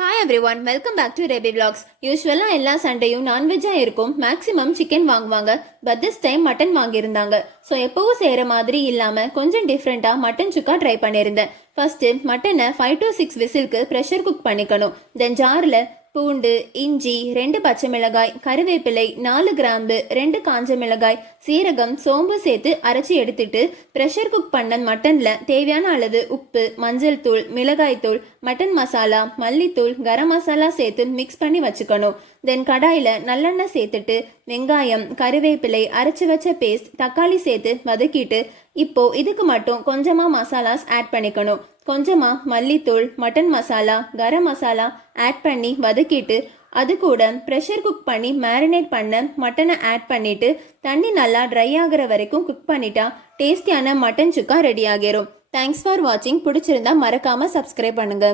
Hi everyone, welcome back to ரேபி vlogs. யூஸ்வலாக எல்லா சண்டையும் நான்வெஜ்ஜாக இருக்கும். மேக்ஸிமம் சிக்கன் வாங்குவாங்க. பட் திஸ் டைம் மட்டன் வாங்கியிருந்தாங்க. ஸோ எப்பவும் செய்கிற மாதிரி இல்லாமல் கொஞ்சம் டிஃப்ரெண்ட்டாக மட்டன் சுக்கா ட்ரை பண்ணியிருந்தேன். ஃபர்ஸ்ட்டு மட்டனை 5 to 6 விசிலுக்கு ப்ரெஷர் குக் பண்ணிக்கணும். தென் ஜாரில் பூண்டு, இஞ்சி, 2 பச்சை மிளகாய், கருவேப்பிலை, 4 கிராம்பு, 2 காஞ்ச மிளகாய், சீரகம், சோம்பு சேர்த்து அரைச்சி எடுத்துட்டு ப்ரெஷர் குக் பண்ண மட்டனில் தேவையான அளவு உப்பு, மஞ்சள் தூள், மிளகாய் தூள், மட்டன் மசாலா, மல்லித்தூள், கரம் மசாலா சேர்த்து மிக்ஸ் பண்ணி வச்சுக்கணும். தென் கடாயில் நல்லெண்ணெய் சேர்த்துட்டு வெங்காயம், கருவேப்பிலை, அரைச்சி வச்ச பேஸ்ட், தக்காளி சேர்த்து வதக்கிட்டு இப்போ இதுக்கு மட்டும் கொஞ்சமாக மசாலாஸ் ஆட் பண்ணிக்கணும். கொஞ்சமாக மல்லித்தூள், மட்டன் மசாலா, கரம் மசாலா ஆட் பண்ணி வதக்கிட்டு அது கூட ப்ரெஷர் குக் பண்ணி மேரினேட் பண்ண மட்டனை ஆட் பண்ணிட்டு தண்ணி நல்லா ட்ரை ஆகிற வரைக்கும் குக் பண்ணிட்டா டேஸ்டியான மட்டன் சுக்கா ரெடி ஆகிரும். தேங்க்ஸ் ஃபார் வாட்சிங். பிடிச்சிருந்தா மறக்காம சப்ஸ்கிரைப் பண்ணுங்க.